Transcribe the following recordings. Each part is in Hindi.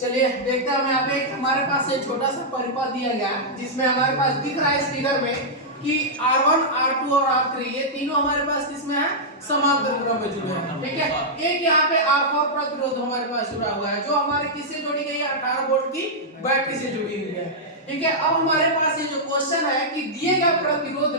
चलिए देखते हैं। हमें यहाँ पे हमारे पास एक छोटा सा परिपथ दिया गया है जिसमें हमारे पास दिख रहा है इस फिगर में कि R1, R2 और R3 ये तीनों हमारे पास किसमें है, समांतर क्रम में जुड़े हैं। ठीक है, एक यहाँ पे R4 प्रतिरोध हमारे पास जुड़ा हुआ है जो हमारे किससे जोड़ी गई है, 18 वोल्ट की बैटरी से जुड़ी हुई है। ठीक है, अब हमारे पास ये जो क्वेश्चन है कि दिए गए प्रतिरोध,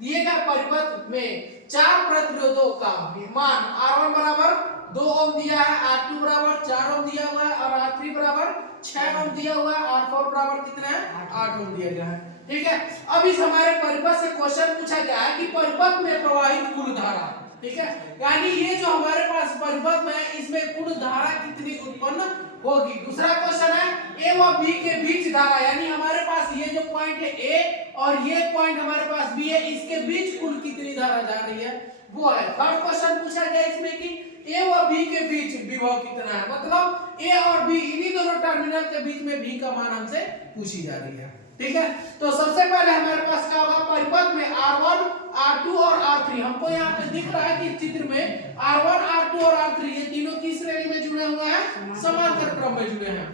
दिए गए परिपथ में चार प्रतिरोधों का मान R1 बराबर 2 ओम दिया है, R2 बराबर 4 ओम दिया हुआ है और R3 बराबर 6 ओम दिया हुआ है, R4 बराबर कितना है, 8 ओम दिया गया है। ठीक है, अब इस हमारे परिपथ से क्वेश्चन पूछा गया है कि परिपथ में प्रवाहित कुल धारा। ठीक है, यानी ये जो हमारे पास परिपथ में इसमें कुल धारा कितनी उत्पन्न होगी। दूसरा क्वेश्चन है ए व बी के बीच धारा, यानी हमारे पास ये जो पॉइंट है ए और ये पॉइंट हमारे पास बी है, इसके बीच कुल कितनी धारा जा रही है वो है। थर्ड क्वेश्चन पूछा गया इसमें कि ए व बी के बीच विभव कितना है, मतलब ए और बी इन्हीं दोनों टर्मिनल के बीच में बी का मान हमसे पूछी जा रही है। ठीक है, तो सबसे पहले हमारे पास क्या होगा, परिपथ में R1, R2 और R3 हमको यहाँ पे दिख रहा है कि चित्र में R1, R2 और R3 ये तीनों किस श्रेणी में जुड़े हुए हैं, समांतर क्रम में जुड़े हैं।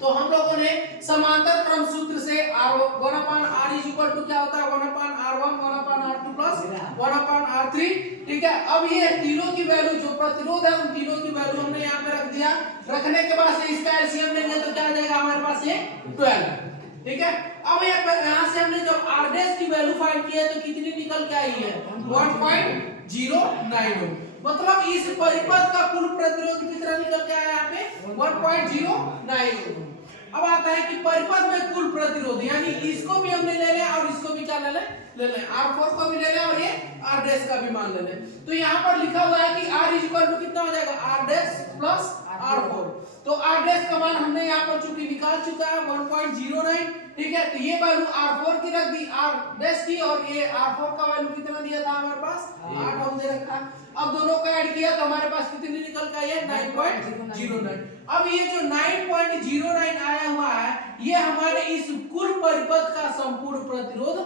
तो हम लोगों ने समांतर क्रम सूत्र से R1/R इज इक्वल टू क्या होता है, 1/R1 1/R2 प्लस 1/R3। ठीक है, अब ये तीनों की वैल्यू जो प्रतिरोध है उन तीनों की वैल्यू हमने यहाँ पे रख दिया। रखने के बाद से इसका एलसीएम लेंगे तो क्या आ जाएगा हमारे पास, ये 12। ठीक है, अब यहाँ से हमने जब R डैश की वैल्यू फाइंड की है तो कितनी निकल के आई है, 1.09 ओम। मतलब इस परिपथ का कुल प्रतिरोध कितना निकल के आया यहाँ पे, 1.09 ओम। अब आता है कि परिपथ में कुल प्रतिरोध, यानी इसको भी हमने ले लें और इसको भी क्या ले लें, R4 को भी ले लें और ये R डैश का भी मान ले लें। तो यहाँ पर लिखा हुआ है कि R इज इक्वल टू कितना हो जाएगा, R डैश प्लस R4। तो R डैश का मान हमने यहाँ पर चूंकि निकाल चुका है 1.09। ठीक है, तो ये वैल्यू R4 की रख दी, R डैश की, और ये R4 का वैल्यू कितना दिया था हमारे पास, 8 ओम दे रखा है। अब दोनों का ऐड किया तो हमारे पास कितनी निकल के आई है, 9.09। अब ये जो 9.09 आया हुआ है ये हमारे इस कुल परिपथ का संपूर्ण प्रतिरोध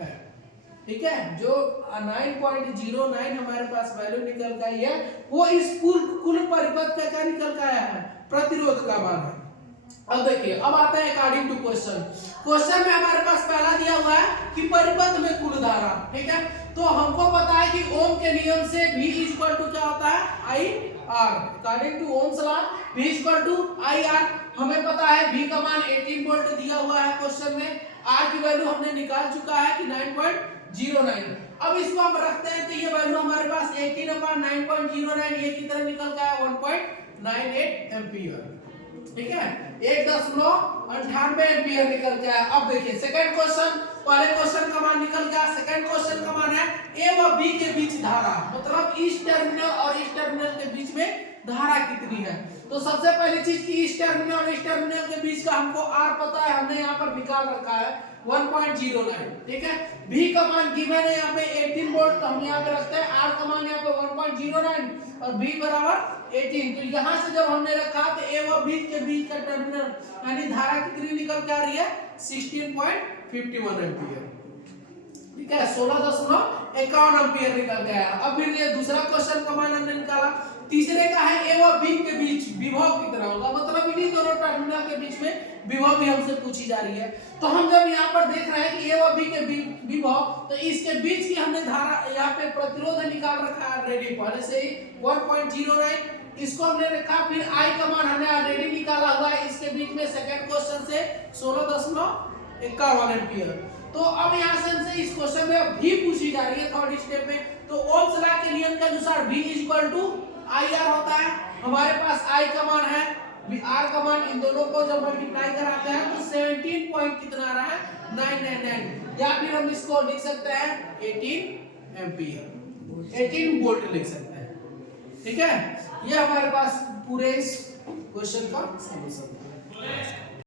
है। ठीक है, जो 9.09 हमारे पास वैल्यू निकल के आई है वो इस कुल परिपथ का क्या निकल के आया है, प्रतिरोध का मान है। अब देखिए, अब आता है अकॉर्डिंग टू क्वेश्चन। क्वेश्चन में हमारे पास पहला दिया हुआ है कि परिपथ में कुल धारा। ठीक है, तो हमको पता है कि ओम के नियम से V इक्वल टू क्या होता है, IR। According to Ohm's law V equal to IR। हमें पता है V का मान 18 वोल्ट दिया हुआ है क्वेश्चन में, R की वैल्यू हमने निकाल चुका है कि 9.09। अब इसको हम रखते हैं तो ये वैल्यू हमारे पास 18/9.09 ये कितना निकल गया, 1.98 एम्पीयर। ठीक है, 1.98 एम्पीयर निकल गया। अब देखिए सेकंड क्वेश्चन, पहले क्वेश्चन का मान निकल गया, सेकंड क्वेश्चन का मान है ए व बी के बीच धारा, मतलब इस टर्मिनल और इस टर्मिनल के बीच में धारा कितनी है। तो सबसे पहली चीज कि इस टर्मिनल और इस टर्मिनल के बीच का हमको R पता है, हमने यहाँ पर निकाल रखा है 1.09। ठीक है, V का मान गिवन है यहाँ पे 18 वोल्ट, तो हम यहाँ पे रखते हैं R का मान यहाँ पे 1.09 और V बराबर 18। तो यहाँ से जब हमने रखा तो A व B के बीच का टर्मिनल यानी धारा कितनी निकल के आ रही है, 16.51 एम्पीयर। ठीक है, 16.51 एम्पीयर निकल गया। अब फिर ये दूसरा क्वेश्चन का मान हमने निकाला। तीसरे का है ए व बी के बीच विभव कितना होगा, मतलब इन्हीं दोनों टर्मिनल के बीच में विभव भी हमसे पूछी जा रही है। तो हम जब यहाँ पर देख रहे हैं कि ए व बी के विभव, तो इसके बीच की हमने धारा यहाँ पे प्रतिरोध निकाल रखा है ऑलरेडी पहले से ही 1.09, इसको हमने रखा। फिर आई का मान हमने ऑलरेडी निकाला हुआ है इसके बीच में सेकंड क्वेश्चन से 16.51 एम्पीयर। तो अब यहाँ से हमसे इस क्वेश्चन में भी पूछी जा रही है थर्ड स्टेप में, तो ओम्स लॉ के नियम के अनुसार V इक्वल टू IR होता है। हमारे पास I का मान है, R का मान, इन दोनों को जब मल्टीप्लाई कराते हैं तो 17 पॉइंट कितना आ रहा है, 999, या फिर हम इसको लिख सकते हैं 18 एम्पीयर, 18 वोल्ट लिख सकते हैं। ठीक है, ये हमारे पास पूरे इस क्वेश्चन का सॉल्यूशन है।